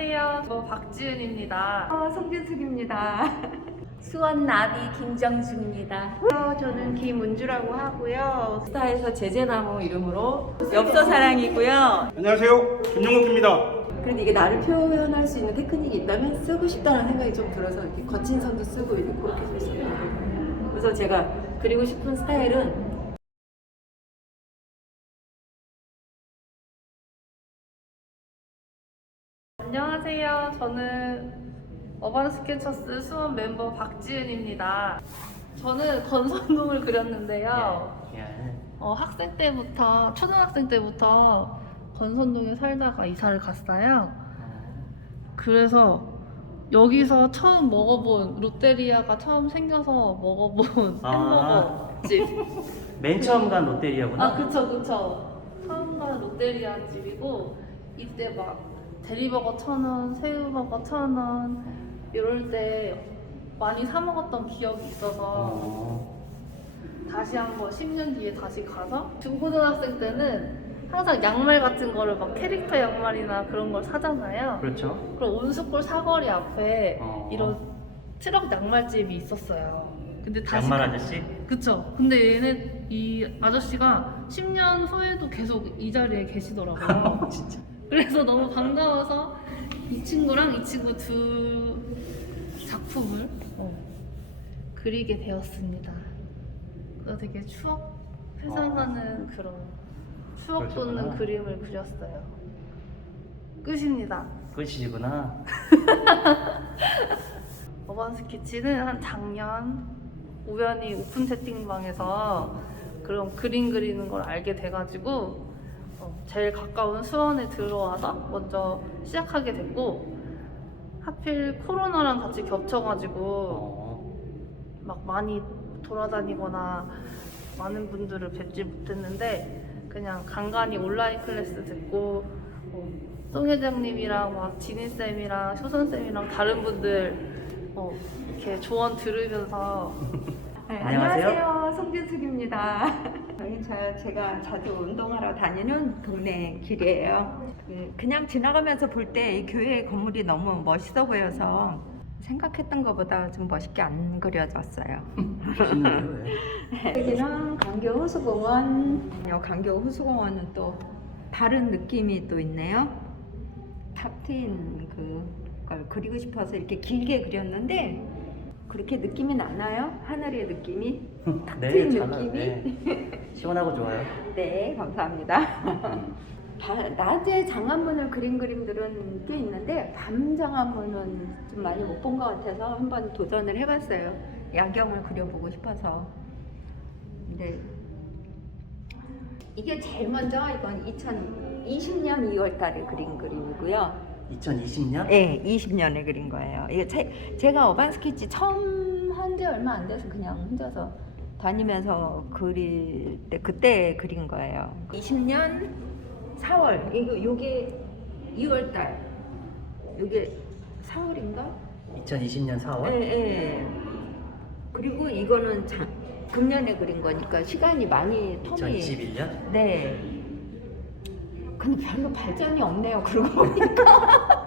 안녕하세요. 저 박지은입니다. 송진숙입니다. 수원나비 김정주입니다. 저는 김은주라고 하고요. 스타에서 제재나무 이름으로 엽서사랑이고요. 안녕하세요. 김용욱입니다. 그런데 이게 나를 표현할 수 있는 테크닉이 있다면 쓰고 싶다는 생각이 좀 들어서 이렇게 거친 선도 쓰고 이렇게 그렇게 됐어요. 그래서 제가 그리고 싶은 스타일은 안녕하세요. 저는 어반 스케쳐스 수원 멤버 박지은입니다. 저는 건선동을 그렸는데요. 학생 때부터, 초등학생 때부터 건선동에 살다가 이사를 갔어요. 그래서 여기서 처음 먹어본, 롯데리아가 처음 생겨서 먹어본 햄버거집. 맨 처음 간 롯데리아구나. 그쵸. 처음 간 롯데리아 집이고, 이때 막 대리버거 1,000원, 새우버거 1,000원 이럴 때 많이 사 먹었던 기억이 있어서 다시 한번 10년 뒤에 다시 가서 중고등학생 때는 항상 양말 같은 거를 막 캐릭터 양말이나 그런 걸 사잖아요. 그렇죠. 그럼 온수골 사거리 앞에 이런 트럭 양말집이 있었어요. 근데 다시 양말 아저씨? 그쵸. 근데 얘네 이 아저씨가 10년 후에도 계속 이 자리에 계시더라고요. 진짜. 그래서 너무 반가워서 이 친구랑 이 친구 두 작품을 그리게 되었습니다. 그래서 되게 추억 회상하는 그런 추억 그러셨구나. 돋는 그림을 그렸어요. 끝입니다. 끝이구나. 어반 스케치는 한 작년 우연히 오픈 채팅방에서 그런 그림 그리는 걸 알게 돼가지고 제일 가까운 수원에 들어와서 먼저 시작하게 됐고, 하필 코로나랑 같이 겹쳐가지고 막 많이 돌아다니거나 많은 분들을 뵙지 못했는데 그냥 간간히 온라인 클래스 듣고 송 회장님이랑 막 지니쌤이랑 효선쌤이랑 다른 분들 이렇게 조언 들으면서 네, 안녕하세요. 안녕하세요. 송진숙입니다. 제가 자주 운동하러 다니는 동네 길이에요. 그냥 지나가면서 볼 때 이 교회 건물이 너무 멋있어 보여서 생각했던 것보다 좀 멋있게 안 그려졌어요. 여기는 강교 호수공원. 강교 호수공원은 또 다른 느낌이 또 있네요. 탁 트인 그걸 그리고 싶어서 이렇게 길게 그렸는데 그렇게 느낌이 나나요? 하늘의 느낌이? 탁 트인 느낌이? 네. 시원하고 좋아요. 네, 감사합니다. 낮에 장안문을 그린 그림들은 꽤 있는데 밤 장안문은 좀 많이 못 본 것 같아서 한번 도전을 해봤어요. 야경을 그려보고 싶어서. 근데 이게 제일 먼저 이건 2020년 2월 달에 그린 그림이고요. 2020년? 네, 20년에 그린 거예요. 이게 제가 어반 스케치 처음 한 지 얼마 안 돼서 그냥 혼자서 다니면서 그릴 때 그때 그린 거예요. 20년 4월. 요게 2월 달. 요게 4월인가? 2020년 4월? 네. 그리고 이거는 금년에 그린 거니까 시간이 많이 텀이 2021년? 네. 근데 별로 발전이 없네요. 그러고 보니까.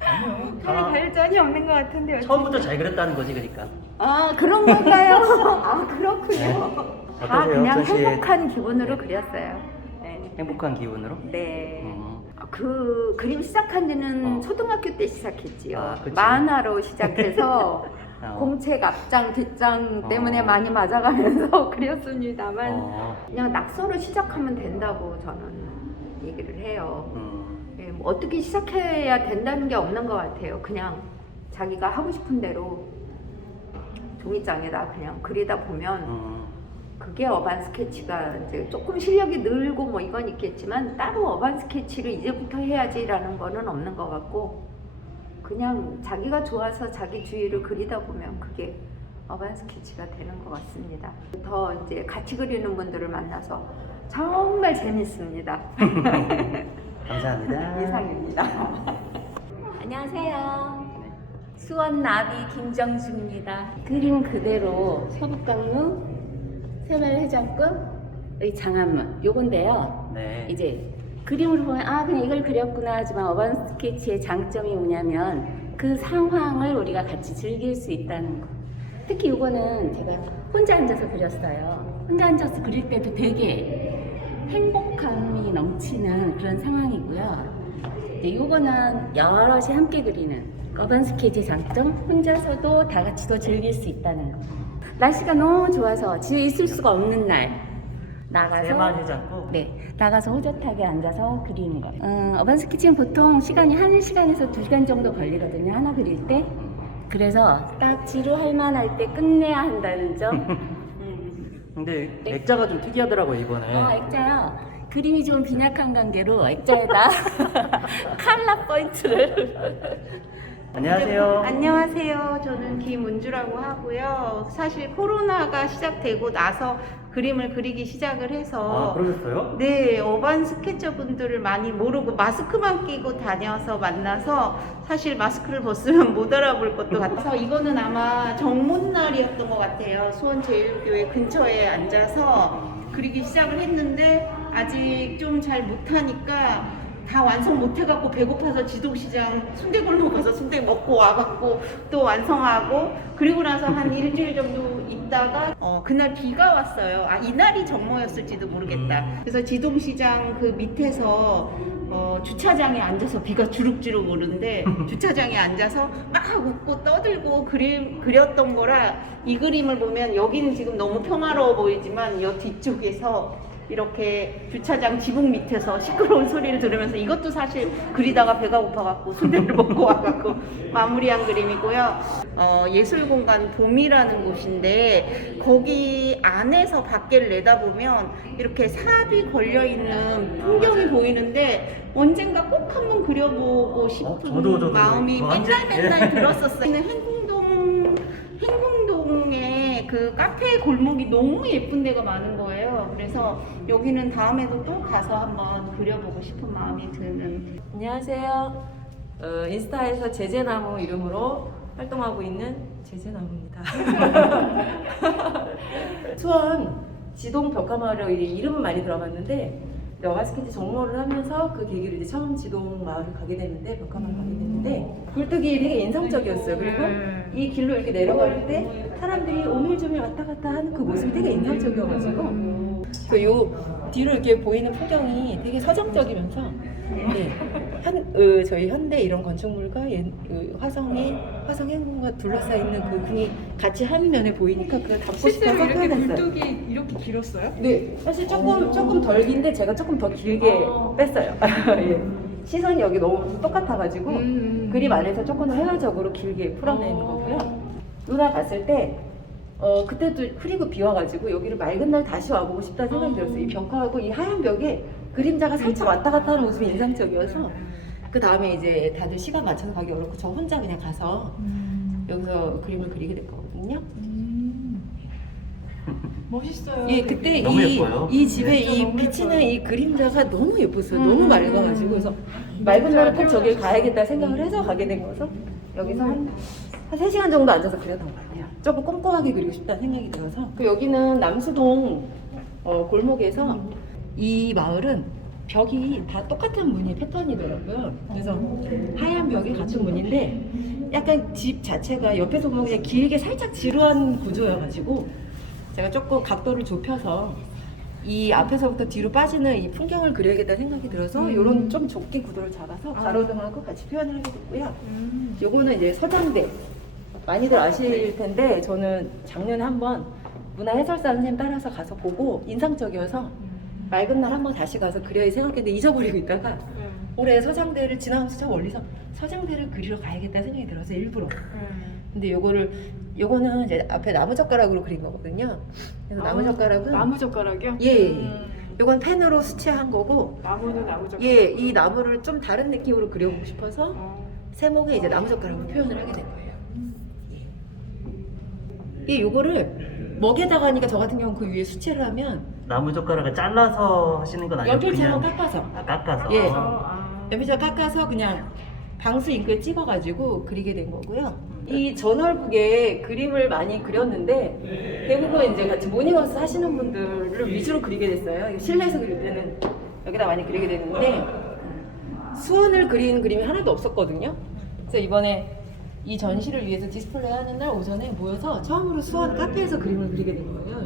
아니요. 별로 발전이 없는 것 같은데요. 처음부터 잘 그렸다는 거지, 그러니까. 아, 그런 건가요? 아, 그렇군요. 네. 다 어떠세요, 그냥 옥선 씨? 행복한 기분으로 그렸어요. 네. 행복한 기분으로? 네. 음. 그 그림 시작한 지는 초등학교 때 시작했지요. 아, 그치. 만화로 시작해서 공책 앞장, 뒷장 때문에 많이 맞아가면서 그렸습니다만 그냥 낙서로 시작하면 된다고 저는 얘기를 해요. 네, 뭐 어떻게 시작해야 된다는 게 없는 것 같아요. 그냥 자기가 하고 싶은 대로 종이장에다 그냥 그리다 보면 그게 어반 스케치가 이제 조금 실력이 늘고 뭐 이건 있겠지만 따로 어반 스케치를 이제부터 해야지라는 거는 없는 것 같고 그냥 자기가 좋아서 자기 주위를 그리다 보면 그게 어반 스케치가 되는 것 같습니다. 더 이제 같이 그리는 분들을 만나서 정말 재밌습니다. 감사합니다. 이상입니다. 안녕하세요. 수원나비 김정주입니다. 그림 그대로 서북강릉 새마을해장국 여기 장안문 요건데요. 네. 이제 그림으로 보면 아 그냥 이걸 그렸구나 하지만 어반 스케치의 장점이 뭐냐면 그 상황을 우리가 같이 즐길 수 있다는 거. 특히 이거는 제가 혼자 앉아서 그렸어요. 혼자 앉아서 그릴 때도 되게 행복감이 넘치는 그런 상황이고요. 이거는 여럿이 함께 그리는 어반 스케치의 장점, 혼자서도 다 같이 더 즐길 수 있다는 거. 날씨가 너무 좋아서 집에 있을 수가 없는 날 나가서 새만 해잡고. 네, 나가서 호젓하게 앉아서 그리는 거예요. 어반 스케치는 보통 시간이 1시간에서 2시간 정도 걸리거든요. 하나 그릴 때. 그래서 딱 지루할 만할 때 끝내야 한다는 점. 근데 액자가 좀 특이하더라고요 이번에. 액자요. 그림이 좀 빈약한 관계로 액자에다 컬러 포인트를. 안녕하세요. 안녕하세요. 저는 김은주라고 하고요. 사실 코로나가 시작되고 나서 그림을 그리기 시작을 해서 그러셨어요? 네, 어반 스케쳐 분들을 많이 모르고 마스크만 끼고 다녀서 만나서 사실 마스크를 벗으면 못 알아볼 것도 같아서 이거는 아마 정문날이었던 것 같아요. 수원제일교회 근처에 앉아서 그리기 시작을 했는데 아직 좀 잘 못하니까 다 완성 못해갖고 배고파서 지동시장 순대골목 가서 순대 먹고 와갖고 또 완성하고 그리고 나서 한 일주일 정도 있다가 그날 비가 왔어요. 이날이 정모였을지도 모르겠다. 그래서 지동시장 그 밑에서 주차장에 앉아서 비가 주룩주룩 오는데 주차장에 앉아서 막 웃고 떠들고 그렸던 거라 이 그림을 보면 여기는 지금 너무 평화로워 보이지만 이 뒤쪽에서 이렇게 주차장 지붕 밑에서 시끄러운 소리를 들으면서 이것도 사실 그리다가 배가 고파갖고 순대를 먹고 와갖고 마무리한 그림이고요. 예술공간 봄이라는 곳인데 거기 안에서 밖을 내다보면 이렇게 삽이 걸려있는 풍경이 보이는데 언젠가 꼭 한번 그려보고 싶은 저도 마음이 맨날 들었었어요. 행궁동에 그 카페 골목이 너무 예쁜 데가 많은 거예요. 그래서 여기는 다음에도 또 가서 한번 그려보고 싶은 마음이 드는. 안녕하세요. 인스타에서 제제나무 이름으로 활동하고 있는 제제나무입니다. 수원 지동 벽화마을이라고 이름은 많이 들어봤는데 어반 스케치 정모를 하면서 그 계기로 이제 처음 지동 마을을 가게 됐는데 벽화마을 가게 됐는데 굴뚝이 되게 인상적이었어요. 그리고 이 길로 이렇게 내려갈 때 사람들이 오밀조밀 왔다 갔다 하는 그 모습이 되게 인상적이어가지고 요 뒤로 이렇게 보이는 풍경이 되게 서정적이면서 저희 현대 이런 건축물과 화성 행궁과 둘러싸여 있는 그 궁이 같이 한 면에 보이니까 그걸 담고 싶어서 실제로 이렇게 표현했어요. 굴뚝이 이렇게 길었어요? 네, 사실 조금 덜 긴데 제가 조금 더 길게 뺐어요. 예. 시선이 여기 너무 똑같아가지고 그림 안에서 조금 더 회화적으로 길게 풀어낸 거고요. 누나 봤을 때 그때도 흐리고 비와가지고 여기를 맑은 날 다시 와보고 싶다는 생각이 들었어요. 이 벽화하고 이 하얀 벽에 그림자가 살짝 왔다 갔다 하는 모습이 인상적이어서 그 다음에 이제 다들 시간 맞춰서 가기 어렵고 저 혼자 그냥 가서 여기서 그림을 그리게 됐거든요. 멋있어요. 예, 그때 너무 예뻐요. 이 집에 진짜 이 너무 비치는 이 그림자가 너무 예뻤어요. 너무 맑아가지고 그래서 맑은 날은 꼭 저길 가야겠다 생각을 해서 가게 된 거죠. 여기서 한 3시간 정도 앉아서 그렸던 것 같아요. 조금 꼼꼼하게 그리고 싶다는 생각이 들어서. 그 여기는 남수동 골목에서 이 마을은 벽이 다 똑같은 무늬 패턴이더라고요. 그래서 하얀 벽이 같은 무늬인데 약간 집 자체가 옆에서 보면 그냥 길게 살짝 지루한 구조여가지고 제가 조금 각도를 좁혀서 이 앞에서부터 뒤로 빠지는 이 풍경을 그려야겠다는 생각이 들어서 이런 좀 좁게 구도를 잡아서 가로등하고 같이 표현을 하게 됐고요. 요거는 이제 서장대. 많이들 아실 텐데 저는 작년에 한번 문화해설사 선생님 따라서 가서 보고 인상적이어서 맑은 날 한번 다시 가서 그려야 생각했는데 잊어버리고 있다가 올해 서장대를 지나가면서 저 멀리서 서장대를 그리러 가야겠다 생각이 들어서 일부러. 근데 요거는 이제 앞에 나무젓가락으로 그린 거거든요. 그래서 나무젓가락은 나무젓가락이요? 예. 요건 펜으로 수채한 거고 나무는 나무젓가락. 예, 이 나무를 좀 다른 느낌으로 그려보고 싶어서 세목에 이제 나무젓가락으로 표현을 하게 된 거예요. 예, 요거를 먹에다가 하니까 저 같은 경우는 그 위에 수채를 하면 나무젓가락을 잘라서 하시는 건 아니고 연필처럼 그냥 깎아서 깎아서. 예. 연필처럼 깎아서 그냥 방수 잉크에 찍어가지고 그리게 된 거고요. 이 전월북에 그림을 많이 그렸는데 대부분 이제 같이 모닝하우스 하시는 분들을 위주로 그리게 됐어요. 실내에서 그릴 때는 여기다 많이 그리게 되는데 수원을 그린 그림이 하나도 없었거든요. 그래서 이번에 이 전시를 위해서 디스플레이 하는 날 오전에 모여서 처음으로 수원 카페에서 그림을 그리게 된 거예요.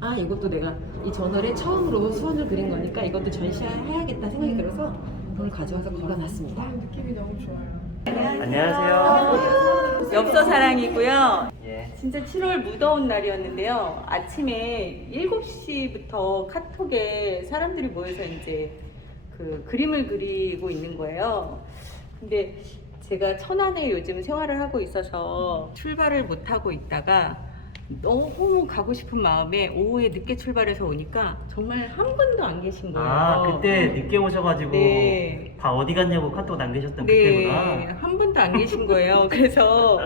그래서 이것도 내가 이 저널에 처음으로 수원을 그린 거니까 이것도 전시해야겠다 생각이 들어서 오늘 가져와서 걸어놨습니다. 느낌이 너무 좋아요. 안녕하세요. 엽서 사랑이고요. 예. 진짜 7월 무더운 날이었는데요. 아침에 7시부터 카톡에 사람들이 모여서 이제 그 그림을 그리고 있는 거예요. 근데 제가 천안에 요즘 생활을 하고 있어서 출발을 못 하고 있다가 너무 가고 싶은 마음에 오후에 늦게 출발해서 오니까 정말 한 분도 안 계신 거예요. 아, 그때 늦게 오셔가지고 네. 다 어디 갔냐고 카톡 남기셨던 네, 그때구나. 한 분도 안 계신 거예요. 그래서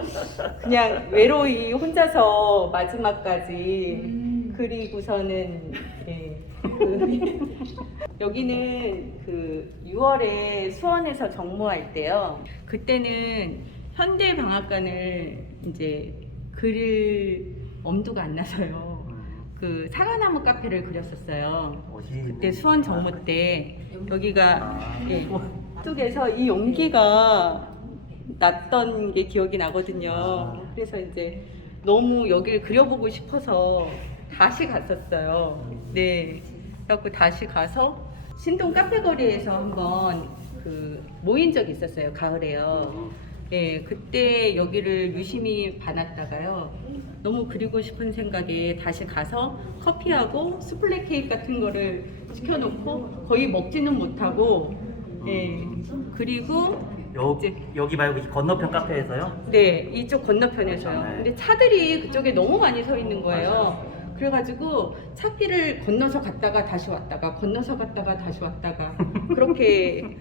그냥 외로이 혼자서 마지막까지 그리고서는 예, 여기는 그 6월에 수원에서 정모할 때요. 그때는 현대방앗간을 이제 그릴 엄두가 안 나서요. 그 사과나무 카페를 그렸었어요. 어디? 그때 수원 정모 때 여기가 예, 쪽에서 이 용기가 났던 게 기억이 나거든요. 그래서 이제 너무 여기를 그려보고 싶어서 다시 갔었어요. 네, 그래갖고 다시 가서 신동 카페 거리에서 한번 그 모인 적이 있었어요. 가을에요. 네, 그때 여기를 유심히 봐놨다가요. 너무 그리고 싶은 생각에 다시 가서 커피하고 수플레 케이크 같은 거를 시켜놓고 거의 먹지는 못하고 예, 그리고 여기 말고 이 건너편 카페에서요? 네, 이쪽 건너편에서요. 네. 근데 차들이 그쪽에 너무 많이 서 있는 거예요. 그래가지고 차길을 건너서 갔다가 다시 왔다가 건너서 갔다가 다시 왔다가 그렇게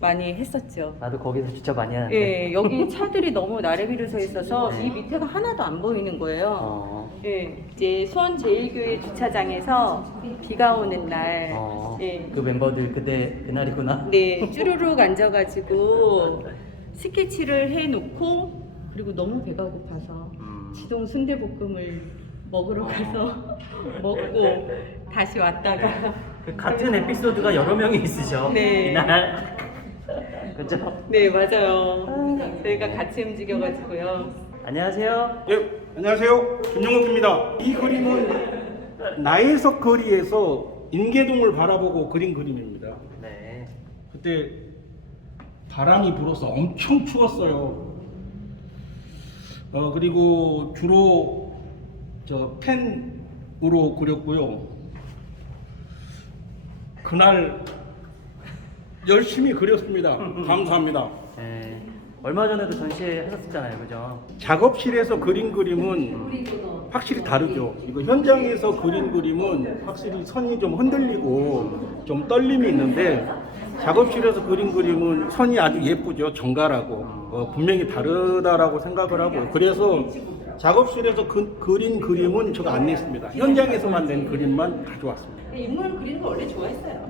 많이 했었죠. 나도 거기서 주차 많이 하는데. 예, 여기 차들이 너무 나래비로 서 있어서 이 밑에가 하나도 안 보이는 거예요. 예, 이제 수원 제일교회 주차장에서 비가 오는 날, 예, 그 멤버들 그날이구나. 네, 쭈루룩 앉아가지고 스케치를 해놓고 그리고 너무 배가 고파서 지동 순대볶음을 먹으러 가서 먹고 다시 왔다가 그 같은 에피소드가 여러 명이 있으셔. 네. 이날. 그죠? 네, 맞아요. 저희가 같이 움직여가지고요. 안녕하세요. 예, 안녕하세요. 김용욱입니다. 이 그림은 나혜석 거리에서 인계동을 바라보고 그린 그림입니다. 네. 그때 바람이 불어서 엄청 추웠어요. 그리고 주로 저 펜으로 그렸고요. 그날 열심히 그렸습니다. 감사합니다. 네. 얼마 전에도 전시회 하셨었잖아요, 그죠? 작업실에서 그린 그림은 확실히 다르죠. 이거 현장에서 그린 그림은 확실히 선이 좀 흔들리고 좀 떨림이 있는데 작업실에서 그린 그림은 선이 아주 예쁘죠. 정갈하고 분명히 다르다라고 생각을 하고 그래서 작업실에서 그린 그림은 제가 안 냈습니다. 현장에서만 낸 그림만 가져왔습니다. 인물 그리는 거 원래 좋아했어요.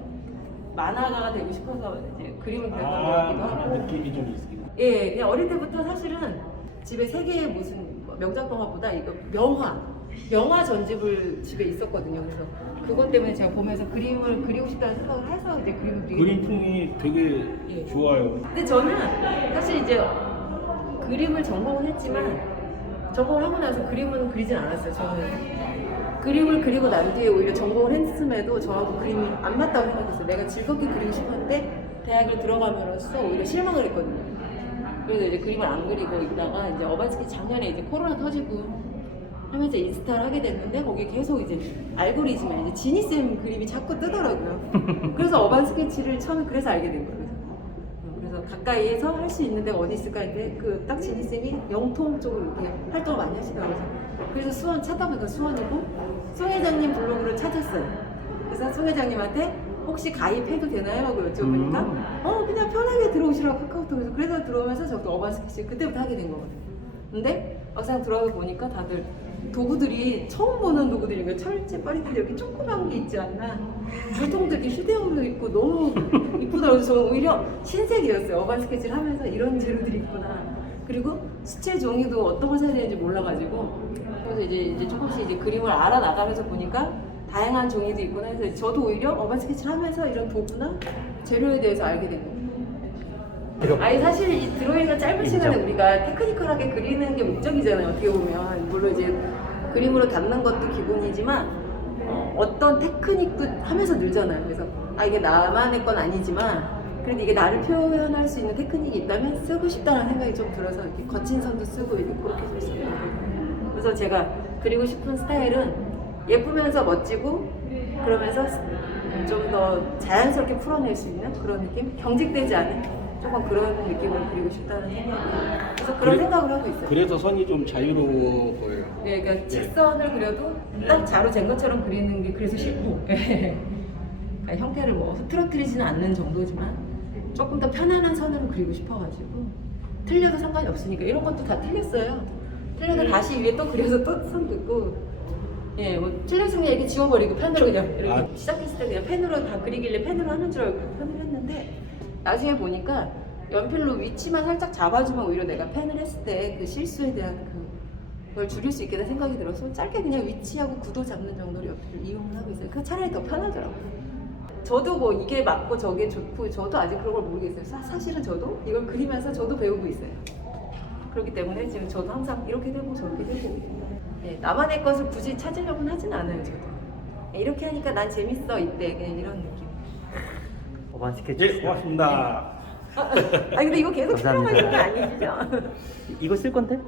만화가가 되고 싶어서 이제 그림을 그렸던 것 같기도 하고. 느낌이 좀 있습니다. 예, 그냥 어릴 때부터 사실은 집에 세계의 무슨 명작 동화보다 이거 영화 전집을 집에 있었거든요. 그래서 그것 때문에 제가 보면서 그림을 그리고 싶다는 생각을 해서 이제 그림을 그리게 그림풍이 되게 예. 좋아요. 근데 저는 사실 이제 그림을 전공을 했지만 전공을 하고 나서 그림은 그리진 않았어요. 저는 그림을 그리고 난 뒤에 오히려 전공을 했음에도 저하고 그림이 안 맞다고 생각했어요. 내가 즐겁게 그리고 싶었는데 대학을 들어감으로써 오히려 실망을 했거든요. 그래서 이제 그림을 안 그리고 있다가 이제 어반스케치 작년에 이제 코로나 터지고 하면서 인스타를 하게 됐는데 거기 계속 이제 알고리즘에 이제 지니쌤 그림이 자꾸 뜨더라고요. 그래서 어반스케치를 처음에 그래서 알게 된 거예요. 그래서 가까이에서 할 수 있는 데가 어디 있을까 했는데 그 딱 지니쌤이 영통 쪽으로 이렇게 활동을 많이 하시더라고요. 그래서 수원 찾다 보니까 수원이고 송 회장님 블로그를 찾았어요. 그래서 송 회장님한테 혹시 가입해도 되나요? 하고 여쭤보니까 그냥 편하게 들어오시라고 카카오톡에서 그래서 들어오면서 저도 어반스케치 그때부터 하게 된 거거든요. 근데 막상 들어가 보니까 다들 도구들이 처음 보는 도구들이니까 철제 빠리들 여기 조그만 게 있지 않나 물통들이 휴대용도 있고 너무 이쁘더라고요. 저는 오히려 신세계였어요. 어반스케치를 하면서 이런 재료들이 있구나. 그리고 수채 종이도 어떤 걸 사야 되는지 몰라가지고 그래서 이제 조금씩 이제 그림을 알아나가면서 보니까 다양한 종이도 있구나 해서 저도 오히려 어반 스케치를 하면서 이런 도구나 재료에 대해서 알게 된 거예요. 아니 사실 이 드로잉은 짧은 시간에 우리가 테크니컬하게 그리는 게 목적이잖아요. 어떻게 보면 물론 이제 그림으로 담는 것도 기본이지만 어떤 테크닉도 하면서 늘잖아요. 그래서 이게 나만의 건 아니지만 그래도 이게 나를 표현할 수 있는 테크닉이 있다면 쓰고 싶다는 생각이 좀 들어서 이렇게 거친 선도 쓰고 이렇게 그렇게 좀 쓰고 그래서 제가 그리고 싶은 스타일은 예쁘면서 멋지고 그러면서 좀 더 자연스럽게 풀어낼 수 있는 그런 느낌? 경직되지 않은 조금 그런 느낌을 그리고 싶다는 생각이에요. 그래서 그런 생각을 하고 있어요. 그래서 선이 좀 자유로워 보여요. 네, 그러니까 직선을 그려도 딱 자로 잰 것처럼 그리는 게 그래서 싫고 그러니까 형태를 뭐 흐트러뜨리지는 않는 정도지만 조금 더 편안한 선으로 그리고 싶어가지고 틀려도 상관이 없으니까 이런 것도 다 틀렸어요. 틀려도 다시 위에 또 그려서 또 선 긋고 예, 뭐 틀렸으면 이렇게 지워버리고 펜으로 그냥 이렇게 시작했을 때 그냥 펜으로 다 그리길래 펜으로 하는 줄 알고 펜을 했는데 나중에 보니까 연필로 위치만 살짝 잡아주면 오히려 내가 펜을 했을 때 그 실수에 대한 그걸 줄일 수 있겠다는 생각이 들어서 짧게 그냥 위치하고 구도 잡는 정도로 연필을 이용을 하고 있어요. 그 차라리 더 편하더라고요. 저도 뭐 이게 맞고 저게 좋고 저도 아직 그런 걸 모르겠어요. 사실은 저도 이걸 그리면서 저도 배우고 있어요. 그렇기 때문에 지금 저도 항상 이렇게 되고 저렇게 되고 네, 나만의 것을 굳이 찾으려고는 하진 않아요. 저도 이렇게 하니까 난 재밌어 이때 그냥 이런 느낌. 어반 스케치. 예, 고맙습니다. 근데 이거 계속 감사합니다. 필요한 게 아니죠? 이거 쓸 건데?